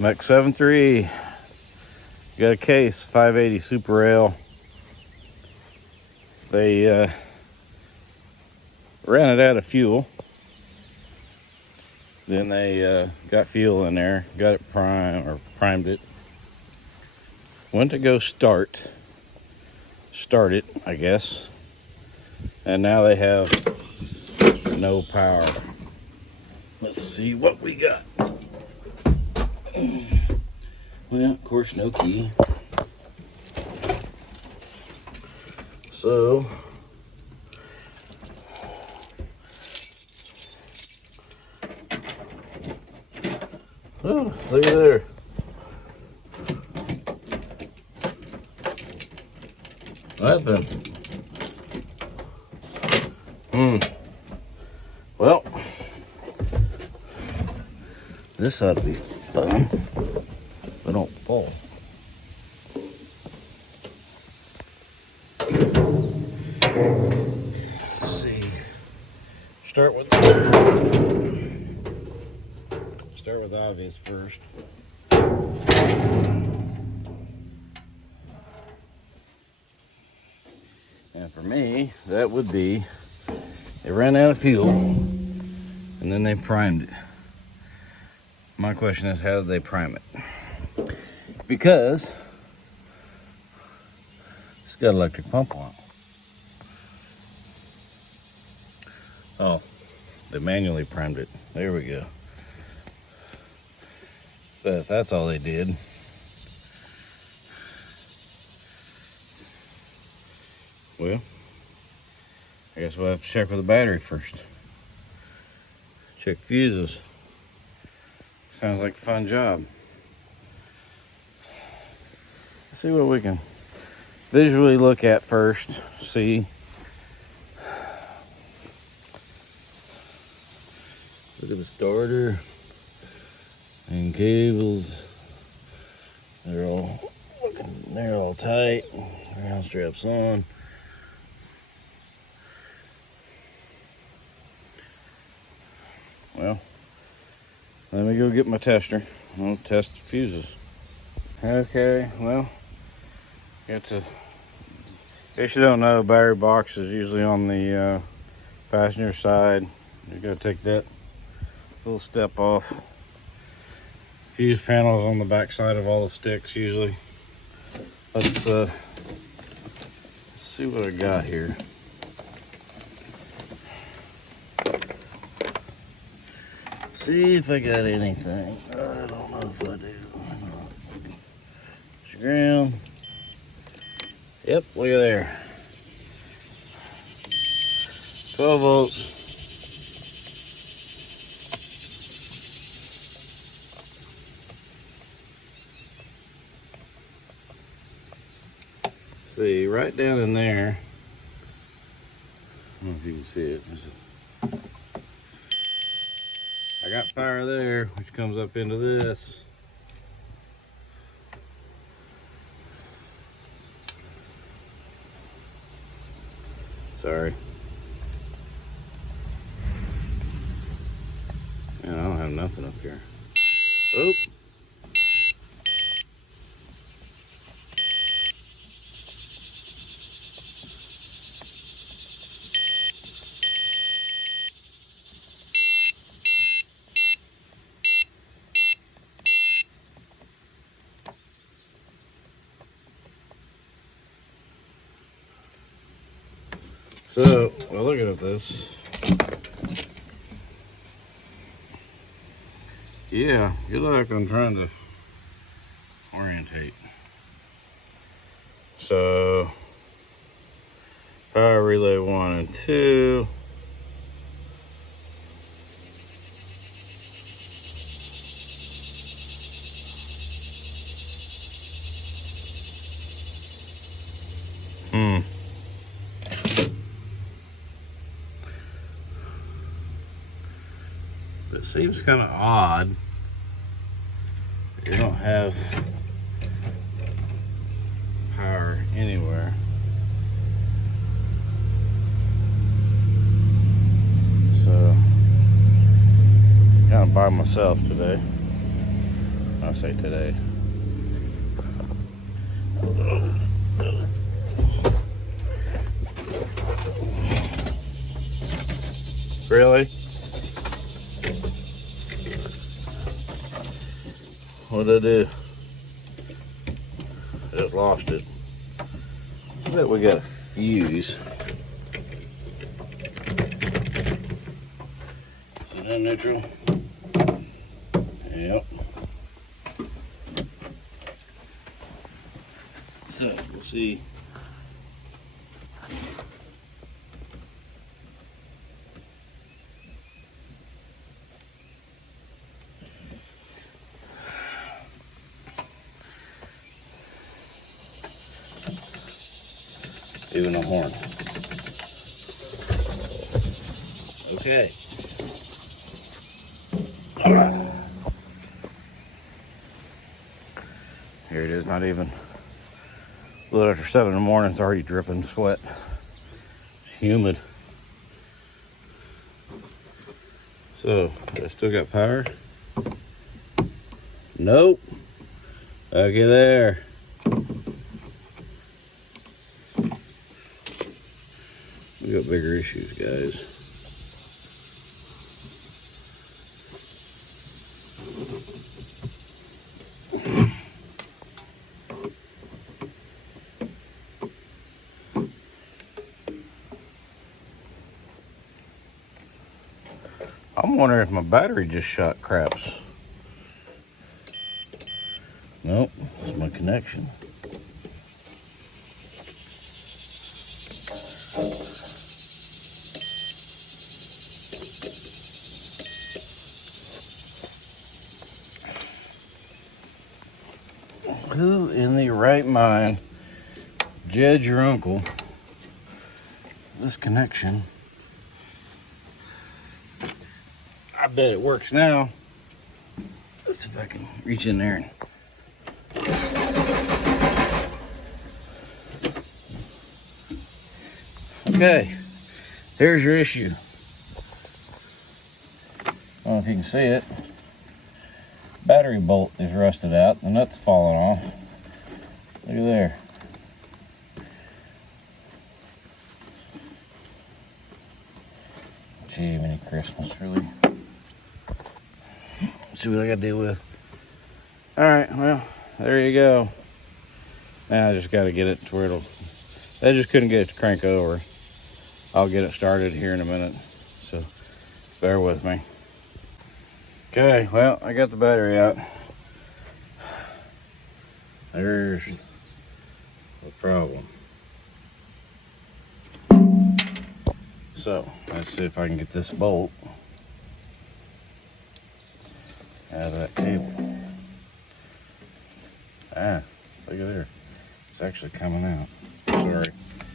Mech 7.3. Got a case, 580 superL. They ran it out of fuel. Then they got fuel in there, got it primed it. Went to go start it, I guess. And now they have no power. Let's see what we got. Well, of course, no key. So, oh, look at there. Nothing. Well, this ought to be fun. But don't fall. Let's see. Start with the obvious first. And for me, that would be they ran out of fuel and then they primed it. My question is, how did they prime it? Because it's got an electric pump on it. Oh, they manually primed it. There we go. But if that's all they did, well, I guess we'll have to check with the battery first. Check fuses. Sounds like a fun job. Let's see what we can visually look at first. See. Look at the starter and cables. They're all tight. Ground straps on. Well, let me go get my tester. I'll test the fuses. Okay, well, in case you don't know, battery box is usually on the passenger side. You gotta take that little step off. Fuse panels on the back side of all the sticks usually. Let's see what I got here. See if I got anything. I don't know if I do. Ground. Yep, look at there. 12 volts. See, right down in there. I don't know if you can see it. I got power there, which comes up into this. Sorry. Man, I don't have nothing up here. Oh. So, well, looking at this, yeah, good luck on trying to orientate. So, power relay 1 and 2. It seems kind of odd. You don't have power anywhere. So, kind of by myself today. I'll say today. Really? What'd I do? I just lost it. I bet we got a fuse. Is it in neutral? Yep. So we'll see. Even a horn. Okay. All right. Here it is, not even a little after 7 in the morning, it's already dripping sweat. It's humid. So, I still got power? Nope. Okay, there. We got bigger issues, guys. I'm wondering if my battery just shot craps. Nope, it's my connection. Who in the right mind judge your uncle this connection? I bet it works now. Let's see if I can reach in there and okay, here's your issue. I don't know if you can see it. Battery bolt is rusted out, the nut's falling off. Look at there. Gee, many Christmas, really. Let's see what I gotta deal with. Alright, well, there you go. Now I just gotta get it to where it'll, I just couldn't get it to crank over. I'll get it started here in a minute, so bear with me. Okay, well, I got the battery out. There's the problem. So, let's see if I can get this bolt out of that cable. Ah, look at there. It's actually coming out. Sorry.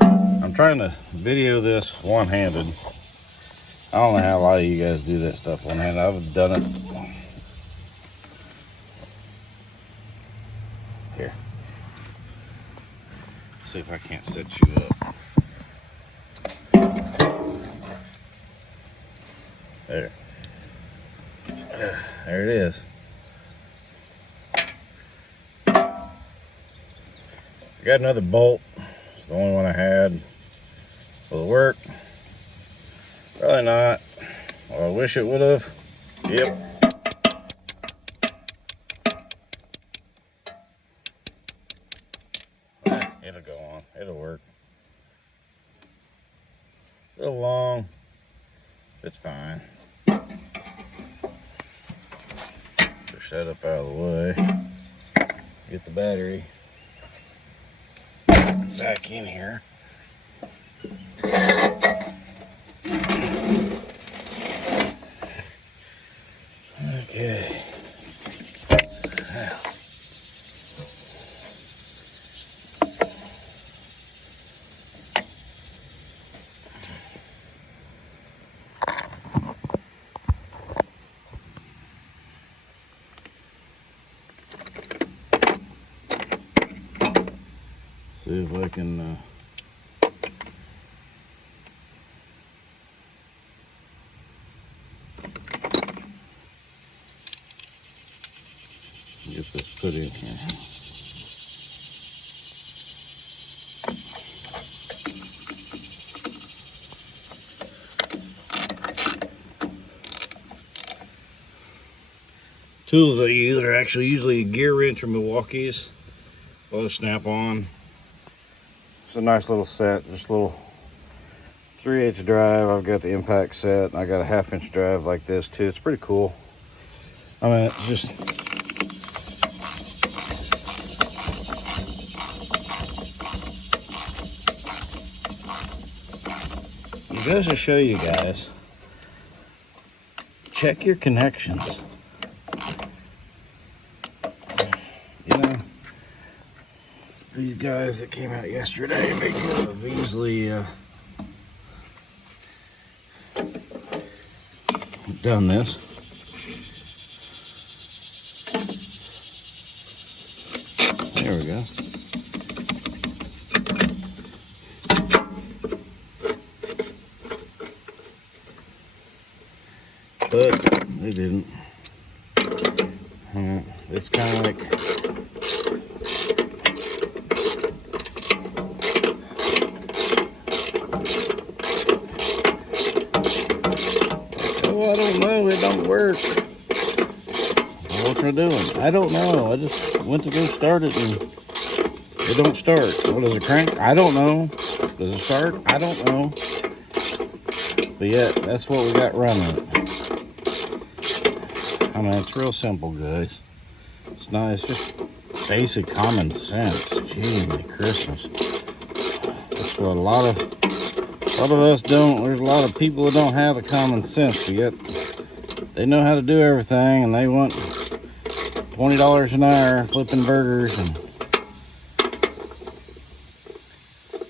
I'm trying to video this one-handed. I don't know how a lot of you guys do that stuff one-handed. I've done it. Here. See if I can't set you up. There. There it is. I got another bolt. It's the only one I had. Will it work? Probably not. Well, I wish it would have. Yep. It'll go on. It'll work. A little long. It's fine. Push that up out of the way. Get the battery back in here. Okay. Now. See if I can Get this put in here. Tools I use are actually usually a gear wrench or Milwaukee's. I'll snap on. It's a nice little set, just a little 3/8 drive. I've got the impact set. I got a 1/2 inch drive like this too. It's pretty cool. I mean, it's just it goes to show you guys, check your connections. You know, these guys that came out yesterday, they could have easily done this. There we go. But they didn't. It's kind of like oh, I don't know, it don't work. What they're doing, I don't know. I just went to go start it and it don't start. What does it crank? I don't know. Does it start? I don't know. But yeah, that's what we got running it. I mean, it's real simple, guys. It's not, it's just basic common sense. Gee, my Christmas. That's what a lot of us don't. There's a lot of people who don't have the common sense, but yet they know how to do everything, and they want $20 an hour flipping burgers. And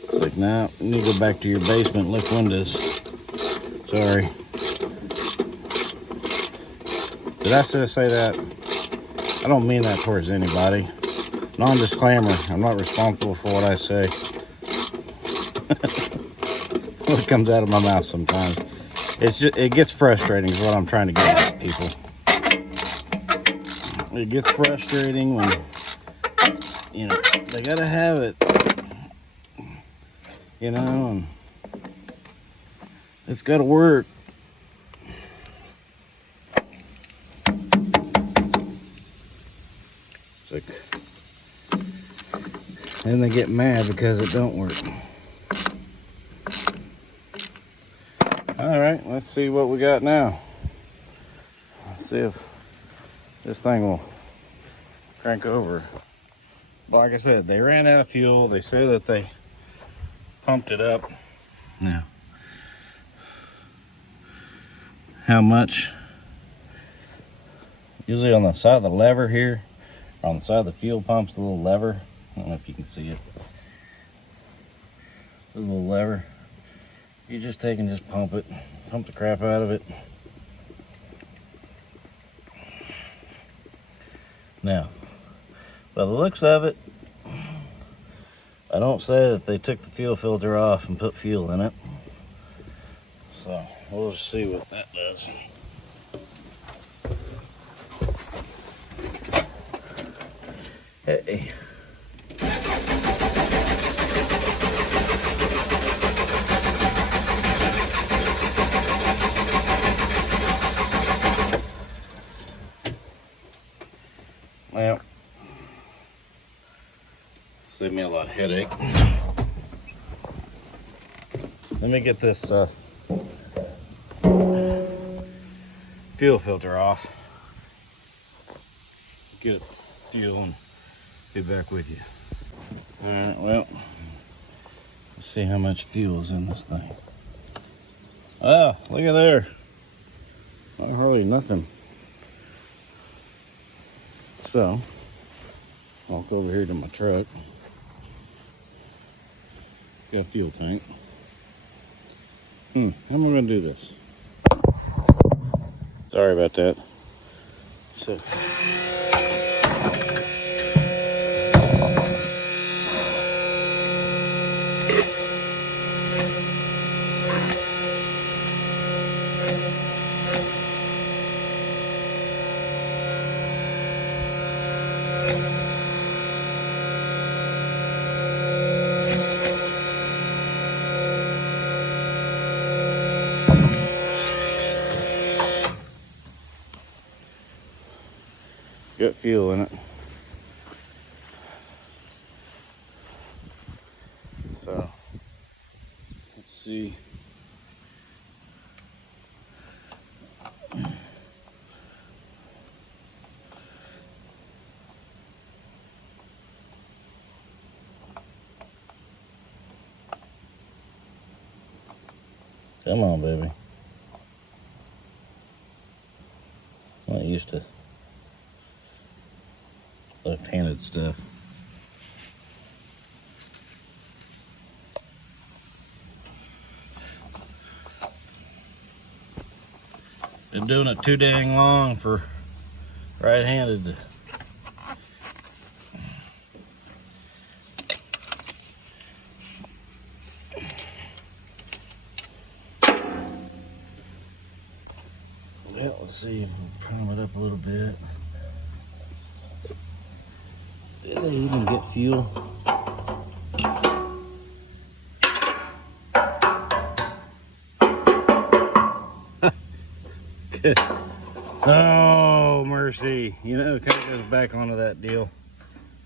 it's like, nah, you need to go back to your basement and lift windows. Sorry. Did I say that? I don't mean that towards anybody. Non-disclaimer, I'm not responsible for what I say. What comes out of my mouth sometimes. It's just, it gets frustrating is what I'm trying to get at people. It gets frustrating when, you know, they gotta have it. You know, and it's gotta work. Like, then they get mad because it don't work. All right, let's see what we got now. Let's see if this thing will crank over. Like I said, they ran out of fuel. They say that they pumped it up. Now, how much? Usually on the side of the lever here, on the side of the fuel pump's the little lever. I don't know if you can see it. The little lever. You just take and just pump it. Pump the crap out of it. Now, by the looks of it, I don't say that they took the fuel filter off and put fuel in it. So we'll just see what that does. Hey. Well, saved me a lot of headache. Let me get this fuel filter off. Get fuel and be back with you. All right, well, let's see how much fuel is in this thing. Ah, look at there. Not hardly nothing. So, walk over here to my truck. Got a fuel tank. How am I gonna do this? Sorry about that. So. got fuel in it. So let's see. Come on, baby. I'm not used to left-handed stuff. Been doing it too dang long for right-handed. Well, let's see if we'll prime it up a little bit. Did they even get fuel? Good. Oh, mercy. You know, it kind of goes back onto that deal.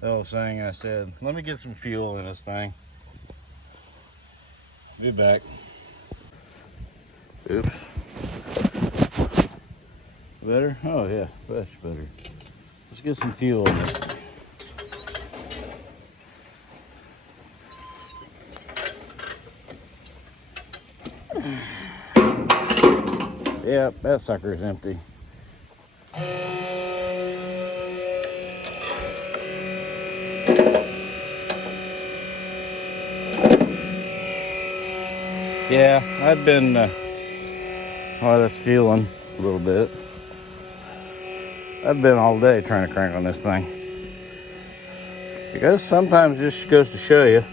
The old saying I said, let me get some fuel in this thing. Be back. Oops. Better? Oh yeah, much better. Let's get some fuel in this. Yep, that sucker is empty. Yeah, I've been, oh, that's fueling a little bit. I've been all day trying to crank on this thing. Because sometimes it just goes to show you,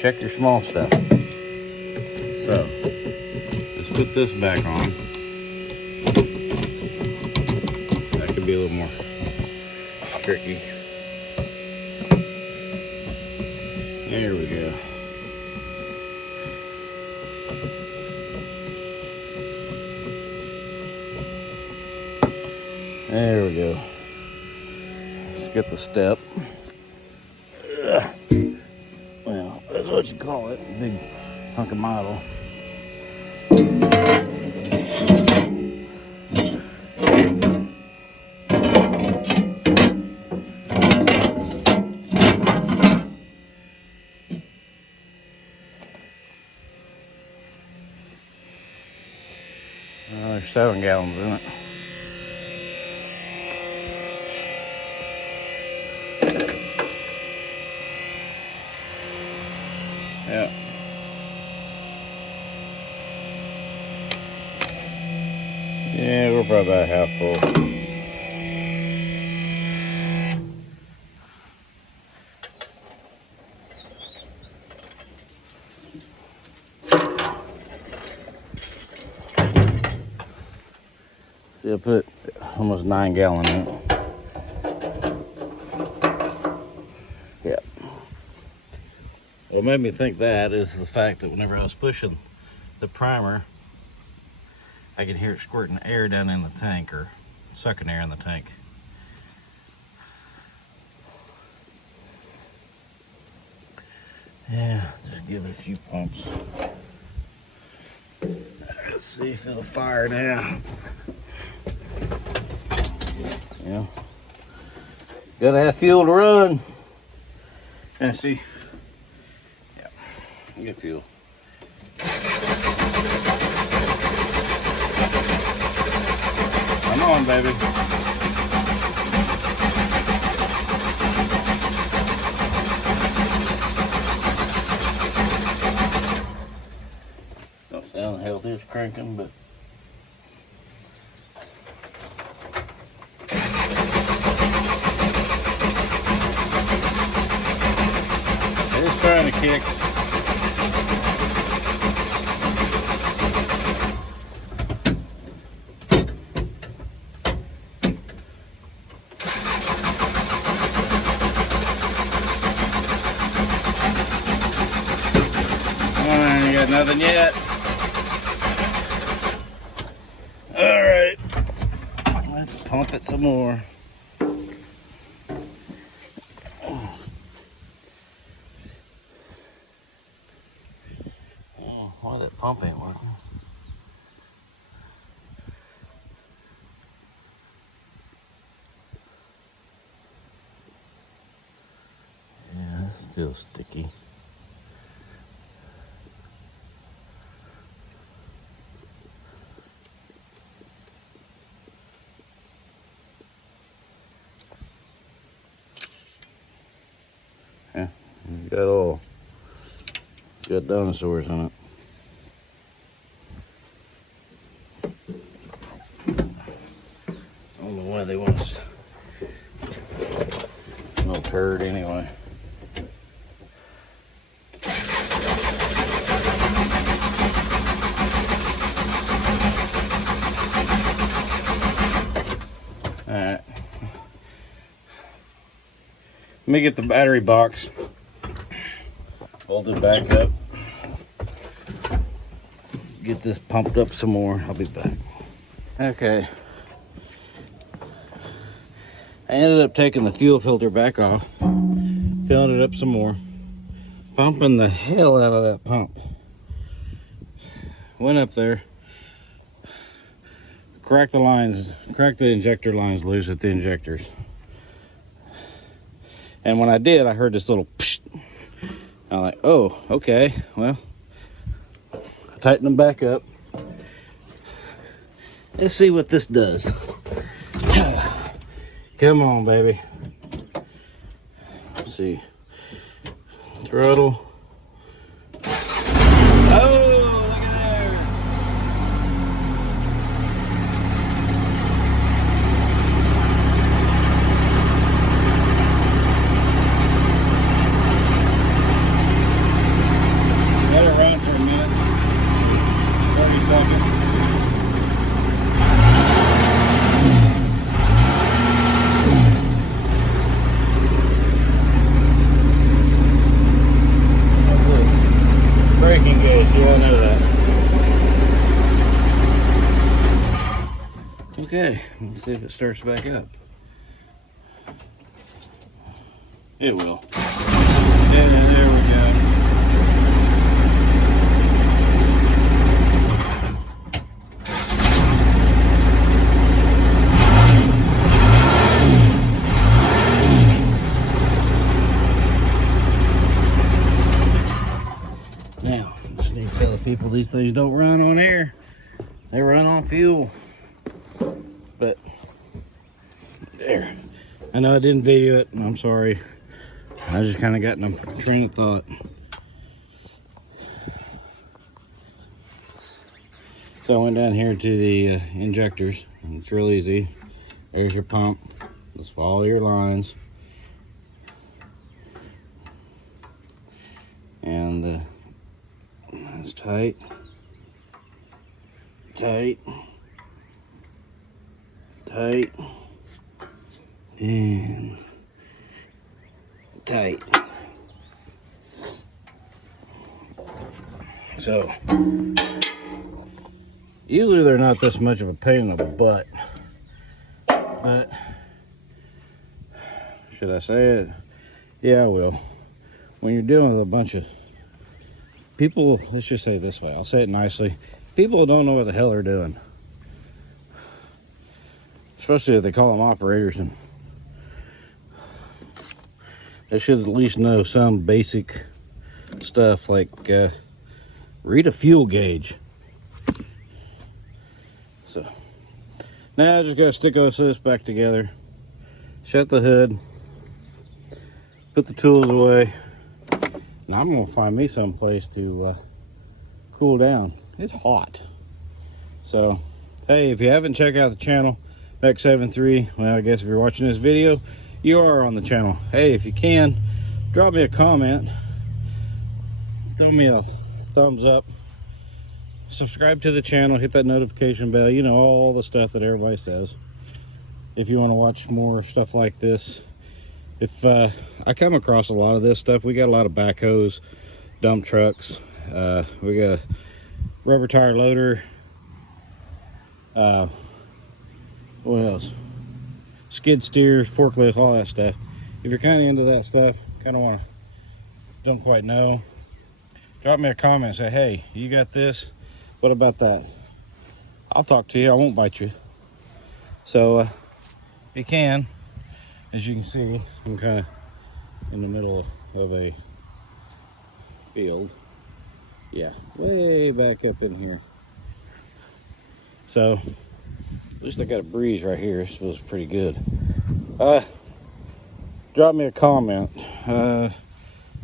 check your small stuff. So, let's put this back on. That could be a little more tricky. There we go. There we go. Let's get the step. Well, that's what you call it. Big hunk of metal. There's 7 gallons in it. Yeah. Yeah, we're probably about half full. See, I put almost 9 gallons in it. Yeah. What made me think that is the fact that whenever I was pushing the primer, I could hear it squirting air down in the tank, or sucking air in the tank. Yeah, just give it a few pumps. Let's see if it'll fire now. Yeah. Gotta have fuel to run. And see. Yeah. Get fuel. Come on, baby. Don't sound healthy as cranking, but it's trying to kick. I ain't got nothing yet. All right, let's pump it some more. Oh, why that pump ain't working? Yeah, it's still sticky. Yeah, got dinosaurs on it. I don't know why they want us. No turd anyway. Alright. Let me get the battery box. Hold it back up. Get this pumped up some more. I'll be back. Okay. I ended up taking the fuel filter back off, filling it up some more, pumping the hell out of that pump. Went up there, cracked the injector lines loose at the injectors. And when I did, I heard this little psh. I'm like, oh, okay, well, I tightened them back up. Let's see what this does. Come on, baby. Let's see. Throttle. Oh, look at there. Let it run for a minute. 30 seconds. Braking gauge, you all know that. Okay, let's see if it starts back up. It will. Yeah, there we go. Now, I just need to tell the people these things don't run on air. They run on fuel. But, there. I know I didn't video it, and I'm sorry. I just kind of got in a train of thought. So I went down here to the injectors. And it's real easy. There's your pump. Just follow your lines. And that's tight, tight, tight, and tight. So usually they're not this much of a pain in the butt, but should I say it? Yeah, I will. When you're dealing with a bunch of people, let's just say it this way, I'll say it nicely, people don't know what the hell they're doing. Especially if they call them operators, and they should at least know some basic stuff like read a fuel gauge. So now I just gotta stick this back together, shut the hood, put the tools away. Now I'm gonna find me some place to cool down. It's hot. So, hey, if you haven't checked out the channel, X73, well, I guess if you're watching this video, you are on the channel. Hey, if you can, drop me a comment, throw me a thumbs up, subscribe to the channel, hit that notification bell, you know, all the stuff that everybody says. If you want to watch more stuff like this. If I come across a lot of this stuff, we got a lot of backhoes, dump trucks, we got a rubber tire loader, what else? skid steers, forklifts, all that stuff. If you're kind of into that stuff, kind of want to, don't quite know, drop me a comment, say, hey, you got this, what about that? I'll talk to you, I won't bite you. So if you can, as you can see, I'm kind of in the middle of a field. Yeah, way back up in here. So at least I got a breeze right here. This feels pretty good. Drop me a comment.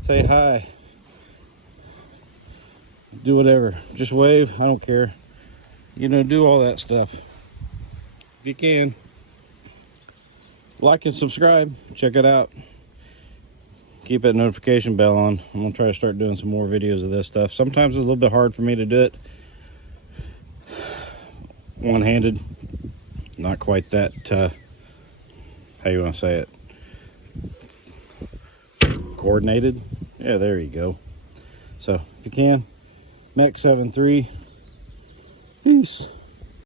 Say hi. Do whatever. Just wave. I don't care. You know, do all that stuff. If you can, like and subscribe. Check it out. Keep that notification bell on. I'm going to try to start doing some more videos of this stuff. Sometimes it's a little bit hard for me to do it one-handed. Not quite that, how you want to say it? Coordinated. Yeah, there you go. So if you can, Mech 73. Peace.